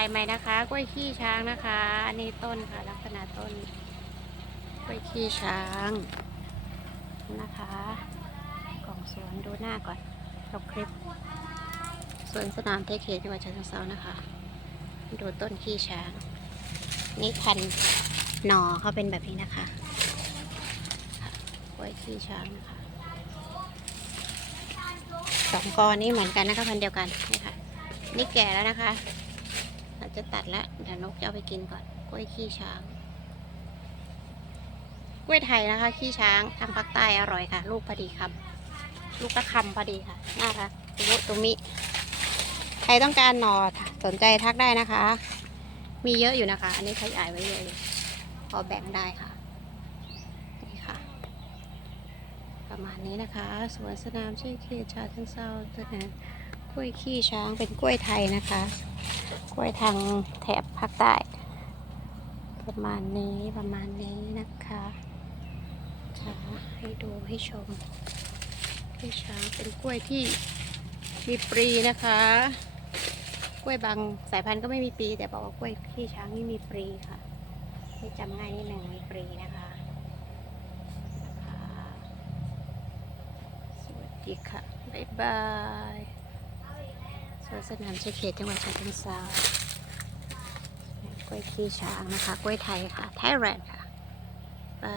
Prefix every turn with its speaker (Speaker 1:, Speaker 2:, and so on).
Speaker 1: ายใหม่นะคะ กล้วยขี้ช้างนะคะ อันนี้ต้นค่ะ ลักษณะต้น กล้วยขี้ช้างนะคะ กล่องสวนดูหน้าก่อนจบคลิปสวนสนามเทคเคจังหวัดฉะเชิงเทรานะคะ ดูต้นขี้ช้าง นี่พันหนอเขาเป็นแบบนี้นะคะกล้วยขี้ช้างนะคะสองกอนี้เหมือนกันนะคะพันเดียวกันนี่ค่ะนี่แก่แล้วนะคะ เราจะตัดแล้วเดี๋ยวนกจะเอาไปกินก่อน กล้วยขี้ช้าง กล้วยไทยนะคะ ขี้ช้างทางภาคใต้อร่อยค่ะ ลูกพอดีคำลูกกระคำพอดีค่ะ น่ารักตุมตุมิ ใครต้องการหนอสนใจทักได้นะคะ มีเยอะอยู่นะคะ อันนี้ขยายไว้เยอะอยู่พอแบ่งได้ค่ะนี่ค่ะ ประมาณนี้นะคะสวนสนามชื่อเขตชาเชิงเซาตัวนะกล้วยขี้ช้างเป็นกล้วยไทยนะคะ กล้วยทางแถบภาคใต้ ประมาณนี้ประมาณนี้นะคะจะให้ดูให้ชมกล้ช้างเป็นกล้วยที่มีปรีนะคะ กล้วยบางสายพันธุ์ก็ไม่มีปรีแต่บอกว่ากล้วยขี้ช้างนี่มีปรีค่ะให้จำง่ายนิดหนึ่งมีปรีนะคะสวัสดีค่ะบ๊ายบาย สนามชัยเขตจังหวัดฉะเชิงเทรา กล้วยขี้ช้างนะคะ กล้วยไทยค่ะ ไทยแลนด์ค่ะ